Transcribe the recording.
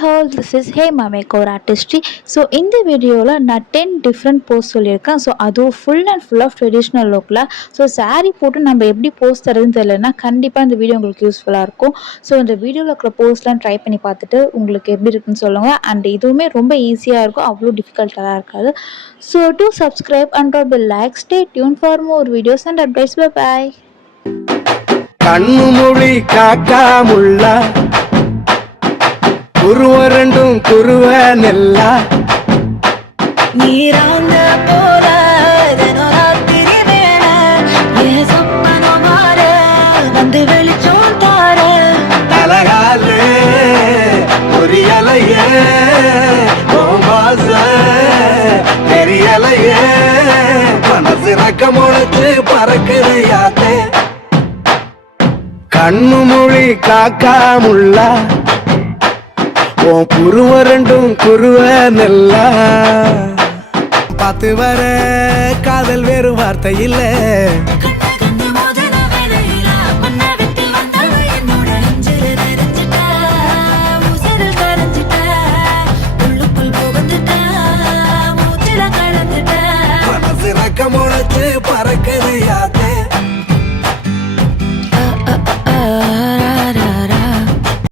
Hall this is hey makeover artistry. So இந்த வீடியோவில் நான் 10 டிஃப்ரெண்ட் போஸ் சொல்லியிருக்கேன். ஸோ அதுவும் full and full of traditional லுக்கில். ஸோ சாரீ போட்டு நம்ம எப்படி போஸ் தரதுன்னு தெரியலன்னா கண்டிப்பாக இந்த வீடியோ உங்களுக்கு யூஸ்ஃபுல்லாக இருக்கும். ஸோ இந்த வீடியோவில் இருக்கிற போஸ்லாம் ட்ரை பண்ணி பார்த்துட்டு உங்களுக்கு எப்படி இருக்குன்னு சொல்லுங்கள். அண்ட் இதுவுமே ரொம்ப ஈஸியாக இருக்கும், அவ்வளோ டிஃபிகல்ட்டாக இருக்காது. So to subscribe and drop bell like, stay tune for more videos and advice. Bye. கண்ணு மொழி காக்கா முள்ளா குருவ ரெண்டும் குருவ நெல்லா நீராங்க போல தினராத்திரி வேண என் சொப்பனோ மாற வந்து வெளிச்சோம் தார தலகாலே பொரியலையே ஓமாச தெரியலையே மனசு ரக்க முளைச்சு பறக்குது யாத்தே கண்ணு மொழி காக்கா முள்ளா குருவ ரெண்டும் குருவ நெல்லா பார்த்து வர காதல் வேறு வார்த்தை இல்ல கண்ணு மோதிர வேளையில மண்ணை விட்டு வந்தவ என்னோட நெஞ்சில நிறைஞ்சிட்ட உசிரில் கரைஞ்சிட்ட உள்ளுக்குள் புகுந்துட்ட மூச்சில கலந்துட்ட மனசு ரக்க முளைச்சு பறக்குது யாத்த